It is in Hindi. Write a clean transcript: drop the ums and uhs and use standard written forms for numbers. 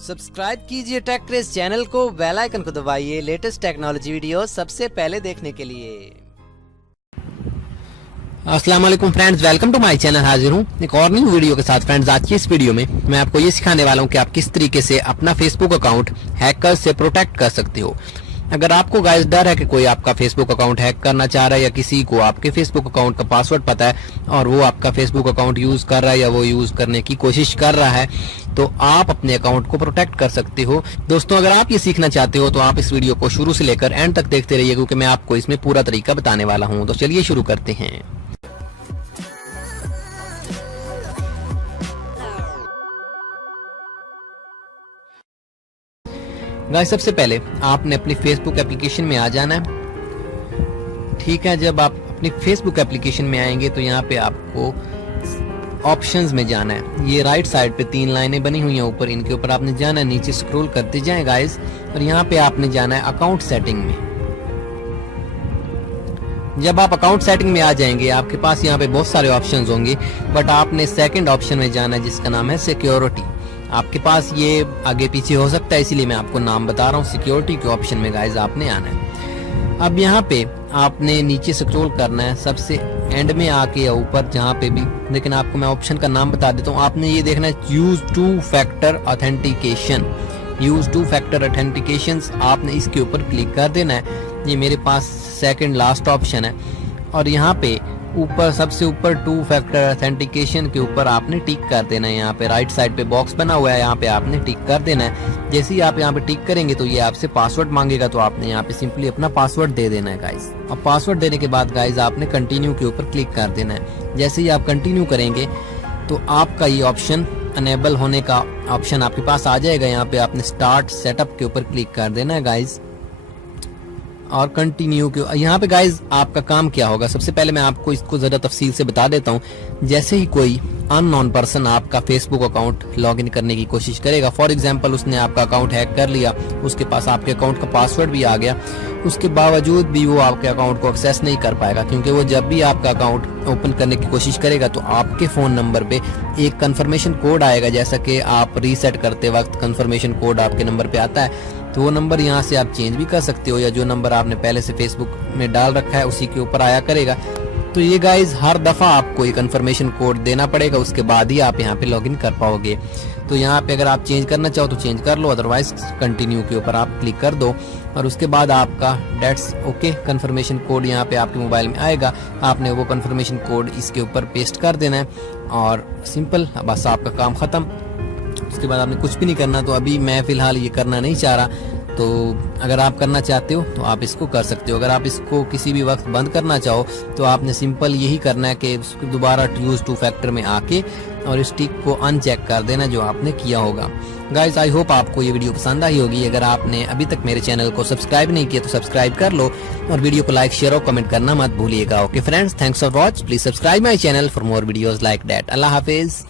सब्सक्राइब कीजिए टेक क्रेज चैनल को, बेल आइकन को दबाइए लेटेस्ट टेक्नोलॉजी वीडियो सबसे पहले देखने के लिए। अस्सलाम वालेकुम friends, welcome to my channel. हाजिर हूँ एक और न्यू वीडियो के साथ। फ्रेंड्स, आज की इस वीडियो में मैं आपको ये सिखाने वाला हूँ कि आप किस तरीके से अपना फेसबुक अकाउंट हैकर्स से प्रोटेक्ट कर सकते हो। अगर आपको गाइस डर है कि कोई आपका फेसबुक अकाउंट हैक करना चाह रहा है या किसी को आपके फेसबुक अकाउंट का पासवर्ड पता है और वो आपका फेसबुक अकाउंट यूज कर रहा है या वो यूज करने की कोशिश कर रहा है, तो आप अपने अकाउंट को प्रोटेक्ट कर सकते हो। दोस्तों, अगर आप ये सीखना चाहते हो तो आप इस वीडियो को शुरू से लेकर एंड तक देखते रहिए, क्योंकि मैं आपको इसमें पूरा तरीका बताने वाला हूँ। तो चलिए शुरू करते हैं। गाइस, सबसे पहले आपने अपनी फेसबुक एप्लीकेशन में आ जाना है। ठीक है, जब आप अपनी फेसबुक एप्लीकेशन में आएंगे तो यहाँ पे आपको ऑप्शंस में जाना है। ये राइट साइड पे 3 लाइनें बनी हुई हैं ऊपर, इनके ऊपर आपने जाना है, नीचे स्क्रॉल करते जाएं गाइस, और यहाँ पे आपने जाना है अकाउंट सेटिंग में। जब आप अकाउंट सेटिंग में आ जाएंगे, आपके पास यहाँ पे बहुत सारे ऑप्शंस होंगे, बट आपने सेकंड ऑप्शन में जाना है जिसका नाम है सिक्योरिटी। आपके पास ये आगे पीछे हो सकता है, इसीलिए मैं आपको नाम बता रहा हूँ। सिक्योरिटी के ऑप्शन में गाइस आपने आना है। अब यहाँ पे आपने नीचे स्क्रॉल करना है, सबसे एंड में आके या ऊपर जहाँ पे भी, लेकिन आपको मैं ऑप्शन का नाम बता देता हूँ। आपने ये देखना है use 2 factor authentication. Use 2 factor authentication, आपने इसके ऊपर क्लिक कर देना है। ये मेरे पास सेकंड लास्ट ऑप्शन है, और यहाँ पे ऊपर सबसे ऊपर 2 फैक्टर ऑथेंटिकेशन के ऊपर आपने टिक कर देना है। यहाँ पे राइट साइड पे बॉक्स बना हुआ है, यहाँ पे आपने टिक कर देना है। जैसे ही आप यहाँ पे टिक करेंगे तो ये आपसे पासवर्ड मांगेगा, तो आपने यहाँ पे सिंपली अपना पासवर्ड दे देना है गाइस। और पासवर्ड देने के बाद गाइस आपने कंटिन्यू के ऊपर क्लिक कर देना है। जैसे ही आप कंटिन्यू करेंगे तो आपका ये ऑप्शन अनेबल होने का ऑप्शन आपके पास आ जाएगा। यहाँ पे आपने स्टार्ट सेटअप के ऊपर क्लिक कर देना है गाइस, और कंटिन्यू के। यहाँ पे गाइज आपका काम क्या होगा, सबसे पहले मैं आपको इसको जरा तफसील से बता देता हूँ। जैसे ही कोई अननोन पर्सन आपका फेसबुक अकाउंट लॉगिन करने की कोशिश करेगा, फॉर एग्जांपल उसने आपका अकाउंट हैक कर लिया, उसके पास आपके अकाउंट का पासवर्ड भी आ गया, उसके बावजूद भी वो आपके अकाउंट को एक्सेस नहीं कर पाएगा, क्योंकि वो जब भी आपका अकाउंट ओपन करने की कोशिश करेगा तो आपके फोन नंबर पे एक कंफर्मेशन कोड आएगा। जैसा कि आप रीसेट करते वक्त कंफर्मेशन कोड आपके नंबर पे आता है, तो वो नंबर यहाँ से आप चेंज भी कर सकते हो, या जो नंबर आपने पहले से फेसबुक में डाल रखा है उसी के ऊपर आया करेगा। तो ये गाइज हर दफा आपको ये कंफर्मेशन कोड देना पड़ेगा, उसके बाद ही आप यहाँ पे लॉगिन कर पाओगे। तो यहाँ पे अगर आप चेंज करना चाहो तो चेंज कर लो, अदरवाइज कंटिन्यू के ऊपर आप क्लिक कर दो, और उसके बाद आपका डेट्स ओके कंफर्मेशन कोड यहाँ पे आपके मोबाइल में आएगा। आपने वो कंफर्मेशन कोड इसके ऊपर पेस्ट कर देना है, और सिंपल, बस आपका काम खत्म। उसके बाद आपने कुछ भी नहीं करना। तो अभी मैं फिलहाल ये करना नहीं चाह रहा, तो अगर आप करना चाहते हो तो आप इसको कर सकते हो। अगर आप इसको किसी भी वक्त बंद करना चाहो तो आपने सिंपल यही करना है कि दोबारा यूज 2 फैक्टर में आके और इस टिक को अनचेक कर देना जो आपने किया होगा। गाइस, आई होप आपको ये वीडियो पसंद आई होगी। अगर आपने अभी तक मेरे चैनल को सब्सक्राइब नहीं किया तो सब्सक्राइब कर लो, और वीडियो को लाइक, शेयर और कमेंट करना मत भूलिएगा। Okay friends, thanks for watch. Please subscribe my channel for more videos like that. Allah Hafiz.